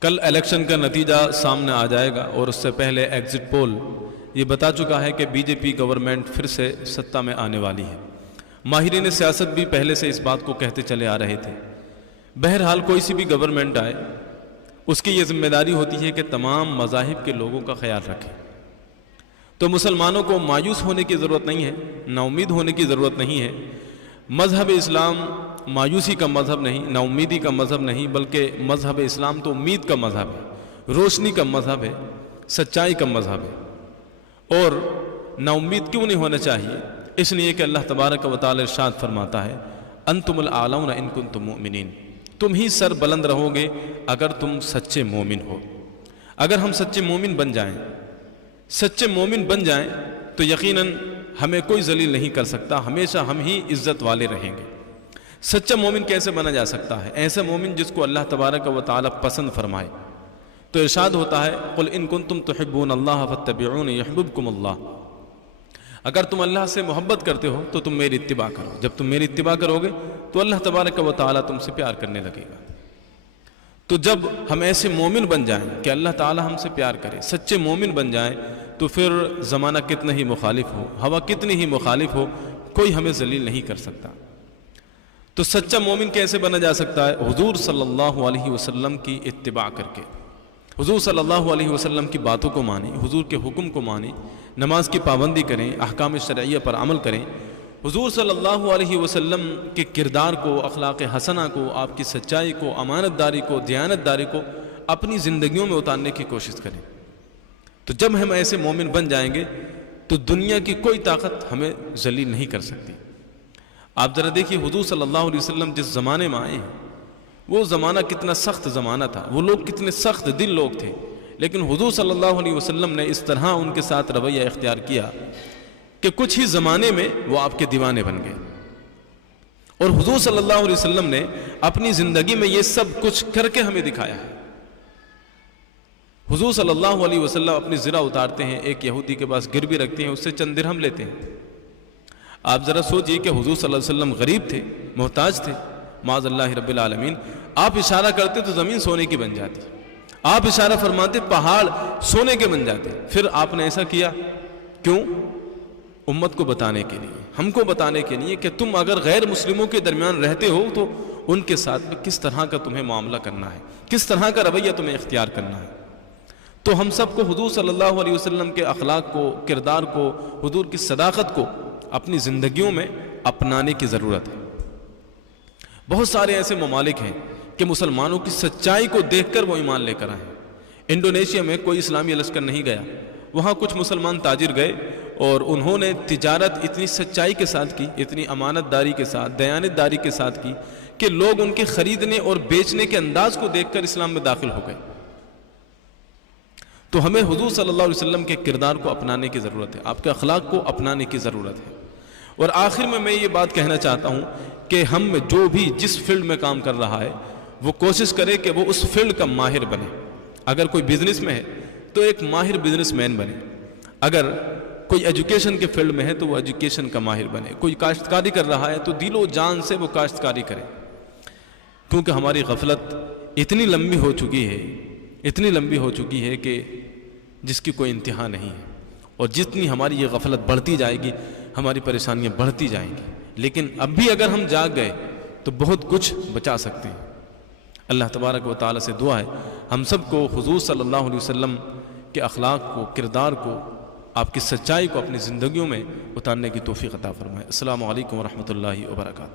کل الیکشن کا نتیجہ سامنے آ جائے گا اور اس سے پہلے ایگزٹ پول یہ بتا چکا ہے کہ بی جے پی گورنمنٹ پھر سے ستہ میں آنے والی ہے۔ ماہرین سیاست بھی پہلے سے اس بات کو کہتے چلے آ رہے تھے۔ بہرحال کوئی سی بھی گورنمنٹ آئے اس کی یہ ذمہ داری ہوتی ہے کہ تمام مذاہب کے لوگوں کا خیال رکھے۔ تو مسلمانوں کو مایوس ہونے کی ضرورت نہیں ہے، نا امید ہونے کی ضرورت نہیں ہے۔ مذہب اسلام مایوسی کا مذہب نہیں، نا امیدی کا مذہب نہیں، بلکہ مذہب اسلام تو امید کا مذہب ہے، روشنی کا مذہب ہے، سچائی کا مذہب ہے۔ اور نا امید کیوں نہیں ہونا چاہیے؟ اس لیے کہ اللہ تبارک و تعالی ارشاد فرماتا ہے انتم الاعلون ان کنتم مؤمنین، تم ہی سر بلند رہو گے اگر تم سچے مومن ہو۔ اگر ہم سچے مومن بن جائیں، سچے مومن بن جائیں تو یقیناً ہمیں کوئی ذلیل نہیں کر سکتا، ہمیشہ ہم ہی عزت والے رہیں گے۔ سچا مومن کیسے بنا جا سکتا ہے؟ ایسا مومن جس کو اللہ تبارک و تعالی پسند فرمائے۔ تو ارشاد ہوتا ہے قل ان کنتم تحبون اللہ فاتبعونی یحببکم اللہ، اگر تم اللہ سے محبت کرتے ہو تو تم میری اتباع کرو، جب تم میری اتباع کرو گے تو اللہ تبارک و تعالی تم سے پیار کرنے لگے گا۔ تو جب ہم ایسے مومن بن جائیں کہ اللہ تعالی ہم سے پیار کرے، سچے مومن بن جائیں، تو پھر زمانہ کتنا ہی مخالف ہو، ہوا کتنی ہی مخالف ہو، کوئی ہمیں ذلیل نہیں کر سکتا۔ تو سچا مومن کیسے بنا جا سکتا ہے؟ حضور صلی اللہ علیہ وسلم کی اتباع کر کے، حضور صلی اللہ علیہ وسلم کی باتوں کو مانیں، حضور کے حکم کو مانیں، نماز کی پابندی کریں، احکام شرعیہ پر عمل کریں، حضور صلی اللہ علیہ وسلم کے کردار کو، اخلاق حسنہ کو، آپ کی سچائی کو، امانت داری کو، دیانت داری کو اپنی زندگیوں میں اتارنے کی کوشش کریں۔ تو جب ہم ایسے مومن بن جائیں گے تو دنیا کی کوئی طاقت ہمیں ذلیل نہیں کر سکتی۔ آپ ذرا دیکھیے حضور صلی اللہ علیہ وسلم جس زمانے میں آئے ہیں وہ زمانہ کتنا سخت زمانہ تھا، وہ لوگ کتنے سخت دل لوگ تھے، لیکن حضور صلی اللہ علیہ وسلم نے اس طرح ان کے ساتھ رویہ اختیار کیا کہ کچھ ہی زمانے میں وہ آپ کے دیوانے بن گئے۔ اور حضور صلی اللہ علیہ وسلم نے اپنی زندگی میں یہ سب کچھ کر کے ہمیں دکھایا ہے۔ حضور صلی اللہ علیہ وسلم اپنی زرہ اتارتے ہیں، ایک یہودی کے پاس گروی رکھتے ہیں، اس سے چند درہم لیتے ہیں۔ آپ ذرا سوچئے کہ حضور صلی اللہ علیہ وسلم غریب تھے، محتاج تھے، معاذ اللہ رب العالمین، آپ اشارہ کرتے تو زمین سونے کی بن جاتی، آپ اشارہ فرماتے پہاڑ سونے کے بن جاتے۔ پھر آپ نے ایسا کیا کیوں؟ امت کو بتانے کے لیے، ہم کو بتانے کے لیے کہ تم اگر غیر مسلموں کے درمیان رہتے ہو تو ان کے ساتھ میں کس طرح کا تمہیں معاملہ کرنا ہے، کس طرح کا رویہ تمہیں اختیار کرنا ہے۔ تو ہم سب کو حضور صلی اللہ علیہ وسلم کے اخلاق کو، کردار کو، حضور کی صداقت کو اپنی زندگیوں میں اپنانے کی ضرورت ہے۔ بہت سارے ایسے ممالک ہیں کہ مسلمانوں کی سچائی کو دیکھ کر وہ ایمان لے کر آئے۔ انڈونیشیا میں کوئی اسلامی لشکر نہیں گیا، وہاں کچھ مسلمان تاجر گئے اور انہوں نے تجارت اتنی سچائی کے ساتھ کی، اتنی امانت داری کے ساتھ، دیانت داری کے ساتھ کی کہ لوگ ان کے خریدنے اور بیچنے کے انداز کو دیکھ کر اسلام میں داخل ہو گئے۔ تو ہمیں حضور صلی اللہ علیہ وسلم کے کردار کو اپنانے کی ضرورت ہے، آپ کے اخلاق کو اپنانے کی ضرورت ہے۔ اور آخر میں یہ بات کہنا چاہتا ہوں کہ ہم جو بھی جس فیلڈ میں کام کر رہا ہے وہ کوشش کرے کہ وہ اس فیلڈ کا ماہر بنے۔ اگر کوئی بزنس میں ہے تو ایک ماہر بزنس مین بنے، اگر کوئی ایجوکیشن کے فیلڈ میں ہے تو وہ ایجوکیشن کا ماہر بنے، کوئی کاشتکاری کر رہا ہے تو دل و جان سے وہ کاشتکاری کرے، کیونکہ ہماری غفلت اتنی لمبی ہو چکی ہے، اتنی لمبی ہو چکی ہے کہ جس کی کوئی انتہا نہیں ہے۔ اور جتنی ہماری یہ غفلت بڑھتی جائے گی ہماری پریشانیاں بڑھتی جائیں گی، لیکن اب بھی اگر ہم جاگ گئے تو بہت کچھ بچا سکتے ہیں۔ اللہ تبارک و تعالی سے دعا ہے ہم سب کو حضور صلی اللہ علیہ وسلم کے اخلاق کو، کردار کو، آپ کی سچائی کو اپنی زندگیوں میں اتارنے کی توفیق عطا فرمائے۔ السلام علیکم ورحمۃ اللہ وبرکاتہ۔